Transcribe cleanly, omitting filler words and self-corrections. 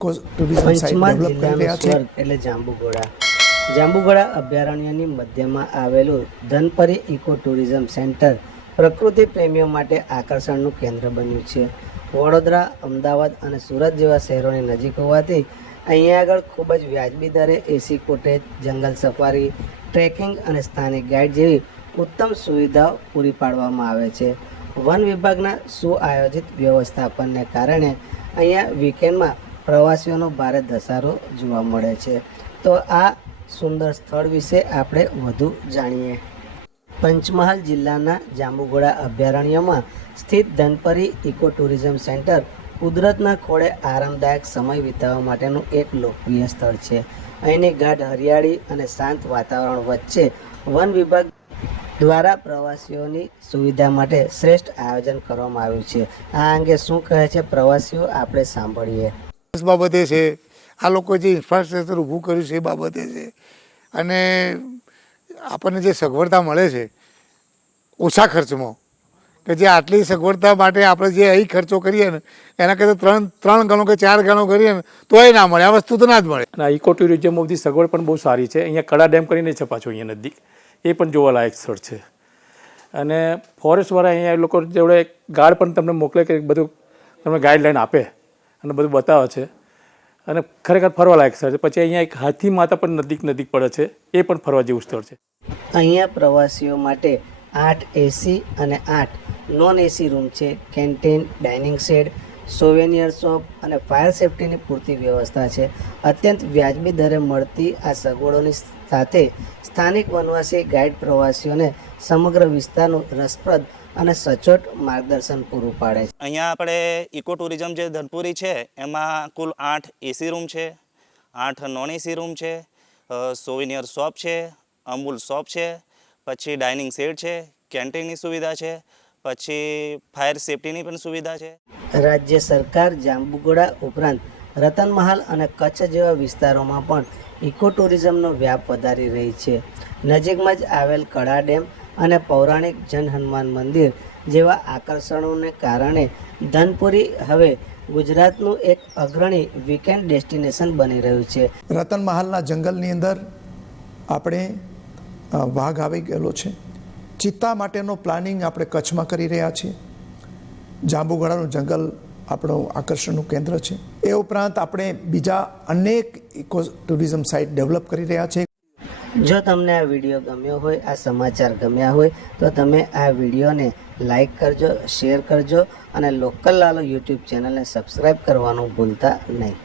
Tourism site develop કરી રહ્યા છે એટલે જાંબુઘોડા અભયારણ્યની મધ્યમાં આવેલું ધનપરી ઇકો ટુરિઝમ સેન્ટર પ્રકૃતિ પ્રેમીઓ માટે આકર્ષણનું કેન્દ્ર બન્યું છે। વડોદરા, અમદાવાદ અને સુરત જેવા શહેરોની નજીક હોવાથી અહીંયા આગળ ખૂબ જ વ્યાજબી દરે એસી કોટેજ, જંગલ સફારી, ટ્રેકિંગ અને સ્થાનિક ગાઈડ જેવી ઉત્તમ સુવિધાઓ પૂરી પાડવામાં આવે છે। વન વિભાગના સુઆયોજિત વ્યવસ્થાપનને કારણે અહીંયા વીકેન્ડમાં પ્રવાસીઓનો ભારે ધસારો જોવા મળે છે। તો આ સુંદર સ્થળ વિશે આપણે વધુ જાણીએ। પંચમહાલ જિલ્લાના જાંબુઘોડા અભયારણ્યમાં સ્થિત ધનપરી ઇકો ટુરિઝમ સેન્ટર કુદરતના ખોળે આરામદાયક સમય વિતાવવા માટેનું એક લોકપ્રિય સ્થળ છે। અહીંની ગાઢ હરિયાળી અને શાંત વાતાવરણ વચ્ચે વન વિભાગ દ્વારા પ્રવાસીઓની સુવિધા માટે શ્રેષ્ઠ આયોજન કરવામાં આવ્યું છે। આ અંગે શું કહે છે પ્રવાસીઓ, આપણે સાંભળીએ। બાબતે છે, આ લોકો જે ઇન્ફ્રાસ્ટ્રક્ચર ઊભું કર્યું છે એ બાબતે છે, અને આપણને જે સગવડતા મળે છે ઓછા ખર્ચમાં, કે જે આટલી સગવડતા માટે આપણે જે અહીં ખર્ચો કરીએ ને એના કરતાં ત્રણ ગણો કે 4 ગણો કરીએ ને તો એ ના મળે, આ વસ્તુ તો ના જ મળે। અને ઇકો ટુરિઝમ બધી સગવડ પણ બહુ સારી છે। અહીંયા કડા ડેમ કરીને છે પાછું અહીંયા નજીક, એ પણ જોવાલાયક સ્થળ છે। અને ફોરેસ્ટવાળા અહીંયા એ લોકો જોડે ગાર્ડ પણ તમને મોકલે કે બધું તમને ગાઈડલાઈન આપે અને બધું બતાવે છે, અને ખરેખર ફરવાલાયક સ્થળ છે। પછી અહીંયા એક હાથી માતા પણ નજીક પડે છે, એ પણ ફરવા જેવું સ્થળ છે। અહીંયા પ્રવાસીઓ માટે 8 એસી અને 8 નોન એસી રૂમ છે। Canteen, dining set, souvenir shop અને ફાયર સેફ્ટીની પૂરતી વ્યવસ્થા છે। અત્યંત વ્યાજબી દરે મળતી આ સગવડોની સાથે સ્થાનિક વનવાસી ગાઈડ પ્રવાસીઓને સમગ્ર વિસ્તારનું રસપ્રદ અને સચોટ માર્ગદર્શન પૂરું પાડે છે। અહીંયા આપણે ઇકો ટુરિઝમ જે ધનપુરી છે એમાં કુલ 8 એસી રૂમ છે, 8 નોન એસી રૂમ છે, સોવેનિયર શોપ છે, અમૂલ શોપ છે, પછી ડાઇનિંગ સેટ છે, કેન્ટીનની સુવિધા છે, પછી ફાયર સેફ્ટીની પણ સુવિધા છે। રાજ્ય સરકાર જાંબુઘોડા ઉપરાંત રતનમહાલ અને કચ્છ જેવા વિસ્તારોમાં પણ ઇકો ટુરિઝમનો વ્યાપ વધારી રહી છે। નજીકમાં જ આવેલ કડા ડેમ અને પૌરાણિક જન હનુમાન મંદિર જેવા આકર્ષણોને કારણે ધનપુરી હવે ગુજરાતનું એક અગ્રણી વીકેન્ડ ડેસ્ટિનેશન બની રહ્યું છે। રતનમહાલના જંગલની અંદર આપણે વાઘ આવી ગયેલો છે। ચિત્તા માટેનો પ્લાનિંગ આપણે કચ્છમાં કરી રહ્યા છીએ। જાંબુઘોડાનું જંગલ આપણું આકર્ષણનું કેન્દ્ર છે। એ ઉપરાંત આપણે બીજા અનેક ઇકો ટુરિઝમ સાઇટ ડેવલપ કરી રહ્યા છીએ। જો તમને આ વિડીયો ગમ્યો હોય, આ સમાચાર ગમ્યા હોય તો તમે આ વિડીયોને લાઈક કરજો, શેર કરજો અને લોકલ લાલો યુટ્યુબ ચેનલને સબસ્ક્રાઈબ કરવાનું ભૂલતા નહીં।